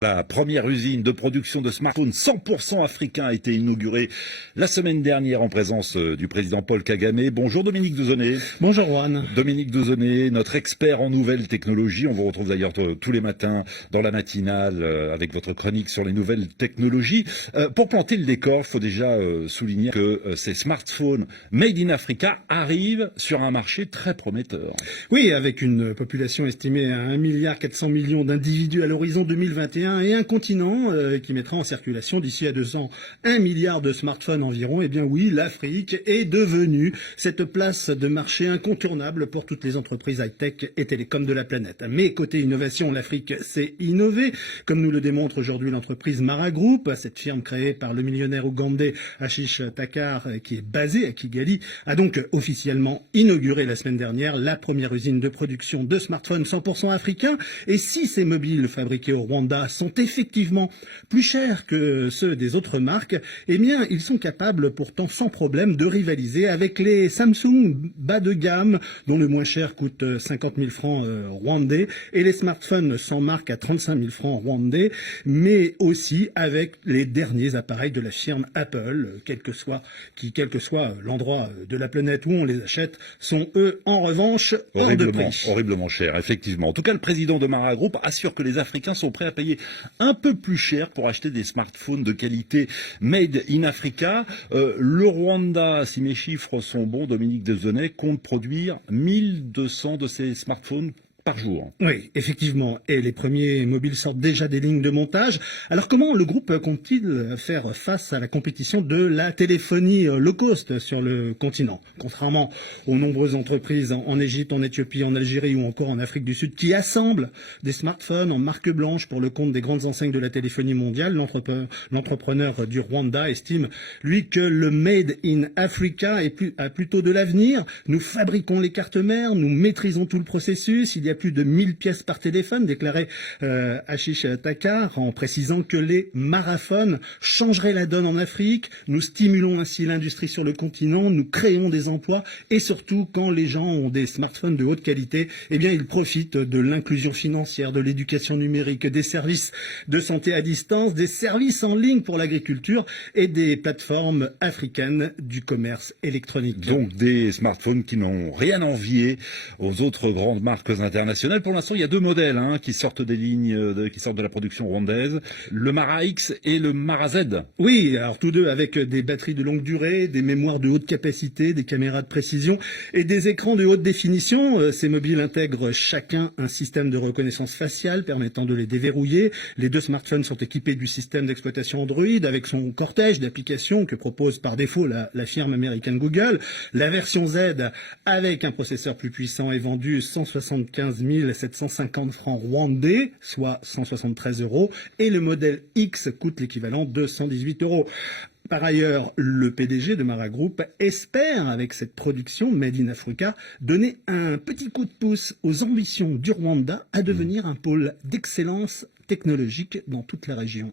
La première usine de production de smartphones 100% africain a été inaugurée la semaine dernière en présence du président Paul Kagame. Bonjour Dominique Douzonnet. Bonjour Juan. Dominique Douzonnet, notre expert en nouvelles technologies. On vous retrouve d'ailleurs tous les matins dans la matinale avec votre chronique sur les nouvelles technologies. Pour planter le décor, il faut déjà souligner que ces smartphones made in Africa arrivent sur un marché très prometteur. Oui, avec une population estimée à 1,4 milliard d'individus à l'horizon 2021 et un continent qui mettra en circulation d'ici à 2 ans 1 milliard de smartphones environ, eh bien oui, l'Afrique est devenue cette place de marché incontournable pour toutes les entreprises high-tech et télécom de la planète. Mais côté innovation, l'Afrique sait innover, comme nous le démontre aujourd'hui l'entreprise Mara Group, cette firme créée par le millionnaire ougandais Ashish Thakkar, qui est basée à Kigali, a donc officiellement inauguré la semaine dernière la première usine de production de smartphones 100% africains. Et si ces mobiles fabriqués au Rwanda sont effectivement plus chers que ceux des autres marques, eh bien, ils sont capables pourtant sans problème de rivaliser avec les Samsung bas de gamme, dont le moins cher coûte 50 000 francs rwandais, et les smartphones sans marque à 35 000 francs rwandais, mais aussi avec les derniers appareils de la firme Apple, quel que soit l'endroit de la planète où on les achète, sont eux, en revanche, hors de prix. Horriblement cher, effectivement. En tout cas, le président de Mara Group assure que les Africains sont prêts à payer un peu plus cher pour acheter des smartphones de qualité made in Africa. Le Rwanda, si mes chiffres sont bons, Dominique Douzonnet, compte produire 1200 de ces smartphones par jour. Oui, effectivement. Et les premiers mobiles sortent déjà des lignes de montage. Alors comment le groupe compte-t-il faire face à la compétition de la téléphonie low cost sur le continent? Contrairement aux nombreuses entreprises en Égypte, en Éthiopie, en Algérie ou encore en Afrique du Sud qui assemblent des smartphones en marque blanche pour le compte des grandes enseignes de la téléphonie mondiale, l'entrepreneur du Rwanda estime, lui, que le Made in Africa a plutôt de l'avenir. Nous fabriquons les cartes mères, nous maîtrisons tout le processus. Il y a plus de 1000 pièces par téléphone, déclarait Ashish Thakkar, en précisant que les maraphones changeraient la donne en Afrique. Nous stimulons ainsi l'industrie sur le continent, nous créons des emplois et surtout, quand les gens ont des smartphones de haute qualité, eh bien, ils profitent de l'inclusion financière, de l'éducation numérique, des services de santé à distance, des services en ligne pour l'agriculture et des plateformes africaines du commerce électronique. Donc des smartphones qui n'ont rien envié aux autres grandes marques internationales. Pour l'instant, il y a deux modèles qui sortent des lignes, qui sortent de la production rwandaise, le Mara X et le Mara Z. Oui, alors tous deux avec des batteries de longue durée, des mémoires de haute capacité, des caméras de précision et des écrans de haute définition. Ces mobiles intègrent chacun un système de reconnaissance faciale permettant de les déverrouiller. Les deux smartphones sont équipés du système d'exploitation Android avec son cortège d'applications que propose par défaut la firme américaine Google. La version Z avec un processeur plus puissant est vendue 175 750 francs rwandais, soit 173 €, et le modèle X coûte l'équivalent de 118 €. Par ailleurs, le PDG de Mara Group espère, avec cette production Made in Africa, donner un petit coup de pouce aux ambitions du Rwanda à devenir un pôle d'excellence technologique dans toute la région.